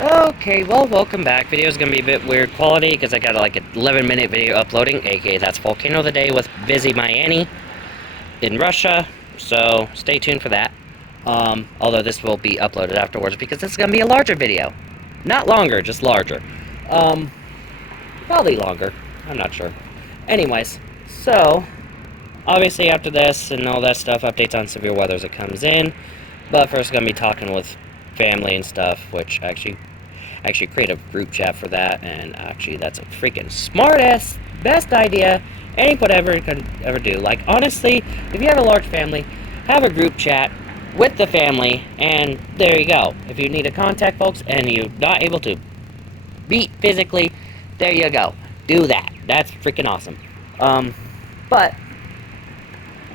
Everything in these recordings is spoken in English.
Okay, well, welcome back. Video's gonna be a bit weird quality because I got like an 11-minute video uploading, aka that's Volcano of the Day with Busy Miami in Russia, so stay tuned for that. Although this will be uploaded afterwards because this is gonna be a larger video. Not longer, just larger. Probably longer. I'm not sure. Anyways, so, obviously after this and all that stuff, updates on severe weather as it comes in. But first, gonna be talking with family and stuff, which actually create a group chat for that, and actually that's a freaking smart-ass, best idea anyone could ever do. Like, honestly, if you have a large family, have a group chat with the family, and there you go. If you need to contact folks and you're not able to meet physically, there you go. Do that. That's freaking awesome. But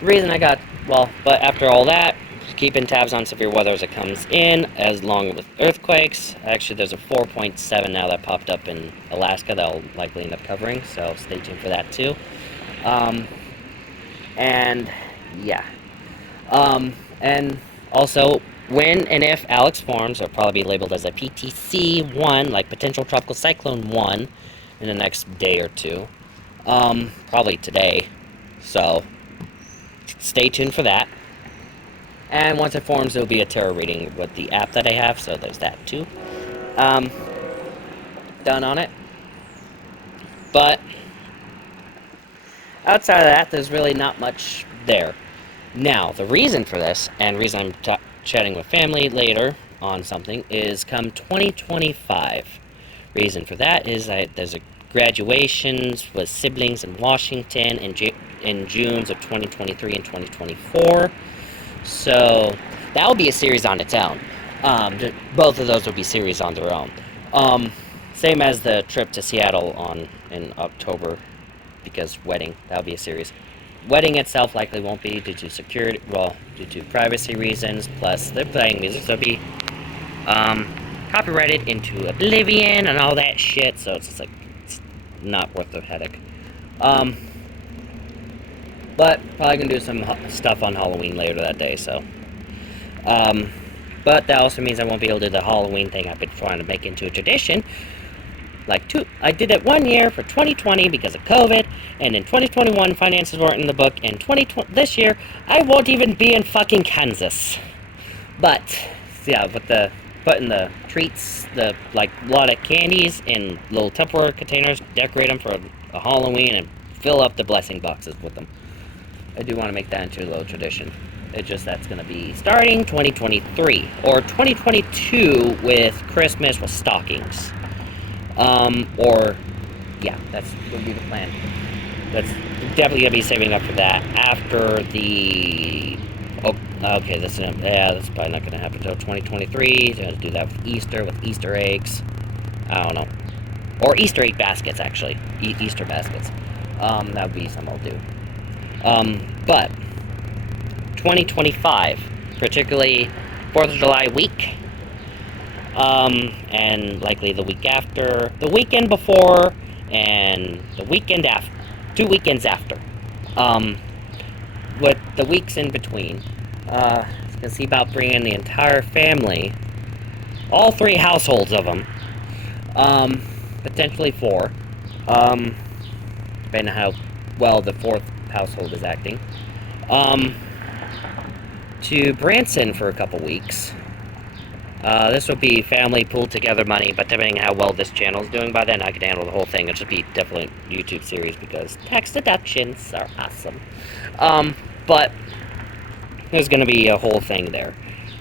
the reason but after all that, keeping tabs on severe weather as it comes in, as long with earthquakes. Actually, there's a 4.7 now that popped up in Alaska that I'll likely end up covering, so stay tuned for that too. And yeah. And also, when and if Alex forms, it'll probably be labeled as a PTC-1, like Potential Tropical Cyclone 1, in the next day or two. Probably today. So, stay tuned for that. And once it forms, it'll be a terror reading with the app that I have, so there's that too. Done on it. But outside of that, there's really not much there. Now, the reason for this, and reason I'm chatting with family later on something, is come 2025. Reason for that is there's a graduations with siblings in Washington in Junes of 2023 and 2024. So that will be a series on its own. Both of those will be series on their own. Same as the trip to Seattle in October, because wedding, that'll be a series. Wedding itself likely won't be due to security, due to privacy reasons. Plus, they're playing music, so it'll be copyrighted into oblivion and all that shit. So it's just like it's not worth the headache. But probably gonna do some stuff on Halloween later that day, so. But that also means I won't be able to do the Halloween thing I've been trying to make into a tradition. I did it 1 year for 2020 because of COVID, and in 2021 finances weren't in the book, and this year I won't even be in fucking Kansas. But yeah, putting the treats, a lot of candies in little Tupperware containers, decorate them for a Halloween, and fill up the blessing boxes with them. I do want to make that into a little tradition. It's just that's going to be starting 2023 or 2022 with Christmas with stockings. Yeah, that's going to be the plan. That's definitely going to be saving up for that after the. Oh, okay, that's probably not going to happen until 2023. Going to do that with Easter eggs. I don't know, or Easter egg baskets actually, Easter baskets. That would be something I'll do. But 2025, particularly 4th of July week, and likely the week after, the weekend before, and the weekend after, 2 weekends after, with the weeks in between, it's gonna see about bringing the entire family, all 3 households of them, potentially 4, depending on how well the 4th household is acting, to Branson for a couple weeks. This will be family pooled together money, but depending on how well this channel is doing by then, I can handle the whole thing. It should be definitely a YouTube series because tax deductions are awesome. But there's going to be a whole thing there.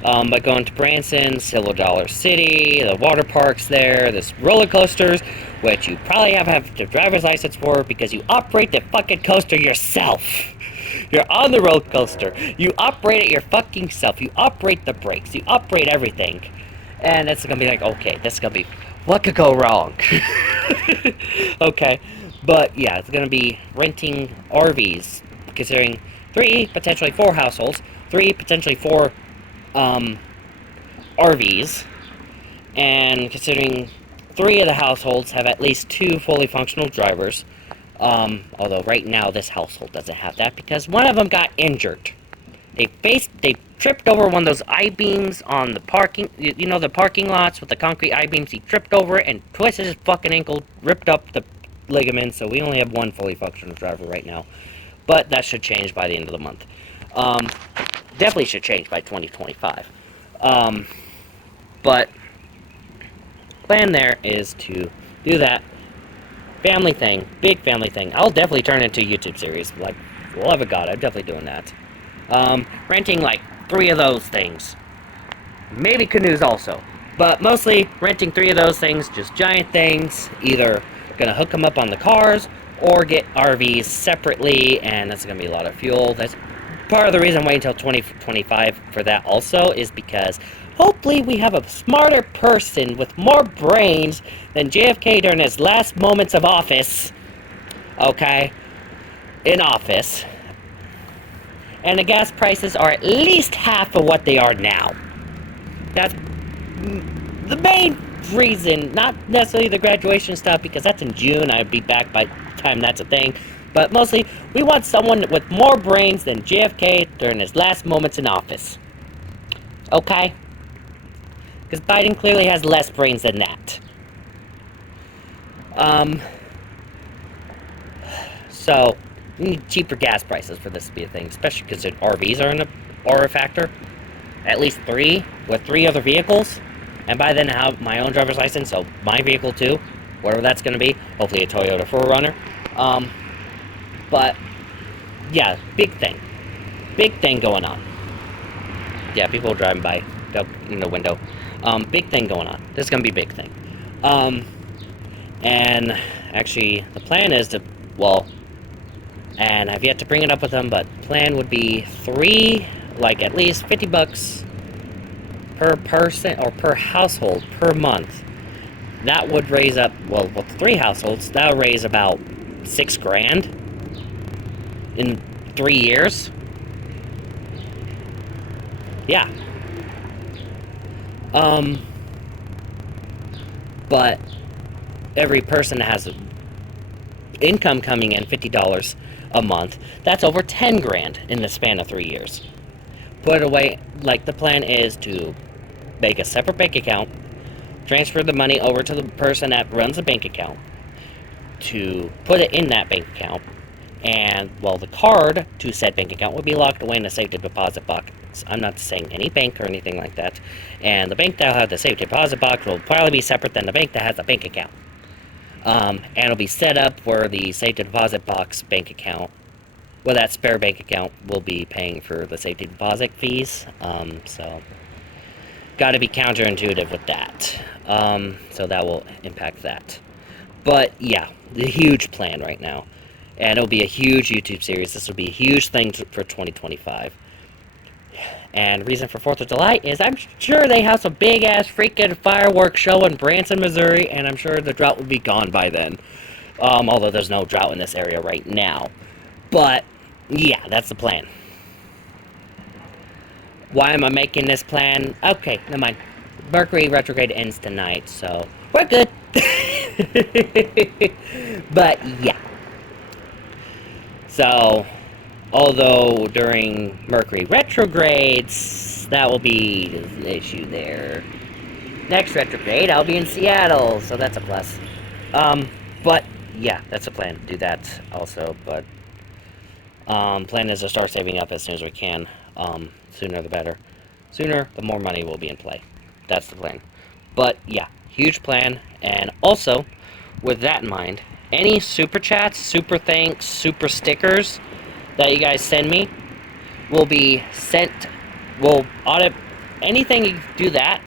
But going to Branson, Silver Dollar City, the water parks there, this roller coasters, which you probably have a driver's license for because you operate the fucking coaster yourself. You're on the roller coaster. You operate it your fucking self. You operate the brakes. You operate everything. And it's gonna be like, okay, this is gonna be, what could go wrong? Okay, but yeah, it's gonna be renting RVs, considering 3, potentially 4 households, 3, potentially 4 RVs, and considering 3 of the households have at least 2 fully functional drivers, although right now this household doesn't have that because one of them got injured. They tripped over one of those I-beams on the parking, you know, the parking lots with the concrete I-beams. He tripped over it and twisted his fucking ankle, ripped up the ligaments, so we only have one fully functional driver right now. But that should change by the end of the month. Definitely should change by 2025. But plan there is to do that family thing, big family thing. I'll definitely turn it into a YouTube series. Like, love of God, I'm definitely doing that. Renting like 3 of those things. Maybe canoes also. But mostly renting 3 of those things, just giant things. Either gonna hook them up on the cars or get RVs separately, and that's gonna be a lot of fuel. That's part of the reason I'm waiting until 2025 for that also, is because hopefully we have a smarter person with more brains than JFK during his last moments of office. Okay? In office. And the gas prices are at least half of what they are now. That's the main reason, not necessarily the graduation stuff, because that's in June. I'd be back by the time that's a thing. But mostly, we want someone with more brains than JFK during his last moments in office. Okay? Because Biden clearly has less brains than that. So, we need cheaper gas prices for this to be a thing, especially because RVs are a factor. At least 3, with 3 other vehicles. And by then I have my own driver's license, so my vehicle too, whatever that's going to be. Hopefully a Toyota 4Runner. But, yeah, big thing. Big thing going on. Yeah, people driving by in the window. Big thing going on. This is going to be a big thing. And actually, the plan is to, well, and I've yet to bring it up with them, but plan would be 3, like at least $50 per person or per household per month. That would raise up, well, with 3 households, that would raise about $6,000 in 3 years. Yeah. But every person that has income coming in $50 a month, that's over $10,000 in the span of 3 years. Put it away, like the plan is to make a separate bank account, transfer the money over to the person that runs the bank account, to put it in that bank account, and, well, the card to said bank account will be locked away in a safety deposit box. I'm not saying any bank or anything like that. And the bank that will have the safety deposit box will probably be separate than the bank that has the bank account. And it'll be set up where the safety deposit box bank account, well, that spare bank account will be paying for the safety deposit fees. So, got to be counterintuitive with that. So that will impact that. But, yeah, the huge plan right now. And it'll be a huge YouTube series. This will be a huge thing for 2025. And the reason for 4th of July is I'm sure they have some big-ass freaking fireworks show in Branson, Missouri, and I'm sure the drought will be gone by then. Although there's no drought in this area right now. But, yeah, that's the plan. Why am I making this plan? Okay, never mind. Mercury retrograde ends tonight, so we're good. But, yeah. So, although during Mercury retrogrades, that will be an issue there. Next retrograde, I'll be in Seattle, so that's a plus. But, yeah, that's a plan to do that also, but plan is to start saving up as soon as we can. Sooner the better. Sooner, the more money will be in play. That's the plan. But, yeah, huge plan, and also, with that in mind, any super chats, super thanks, super stickers that you guys send me will be sent, will audit, anything you do that,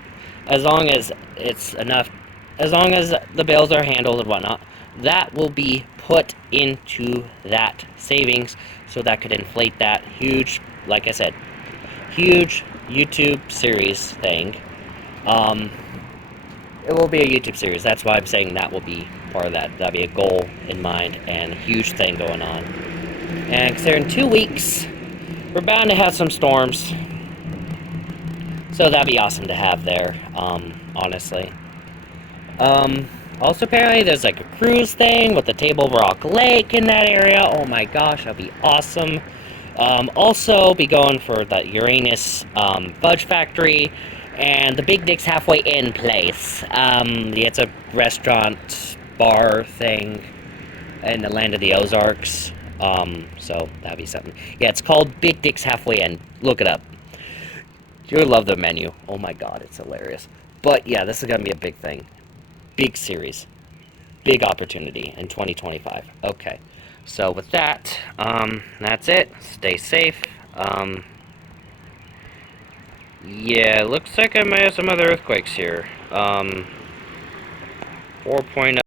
as long as it's enough, as long as the bills are handled and whatnot, that will be put into that savings, so that could inflate that huge, like I said, huge YouTube series thing. It will be a YouTube series. That's why I'm saying that will be part of that. That'll be a goal in mind and a huge thing going on. And considering 2 weeks, we're bound to have some storms. So that'd be awesome to have there, honestly. Also, apparently, there's like a cruise thing with the Table Rock Lake in that area. Oh my gosh, that'd be awesome. Also, be going for the Uranus Fudge Factory and the Big Dick's Halfway In place. Yeah, it's a restaurant bar thing in the land of the Ozarks. So that'd be something. Yeah, it's called Big Dick's Halfway In. Look it up. You'll love the menu. Oh my god, it's hilarious. But yeah, this is gonna be a big thing. Big series. Big opportunity in 2025. Okay. So with that, that's it. Stay safe. Yeah, looks like I might have some other earthquakes here. 4.0.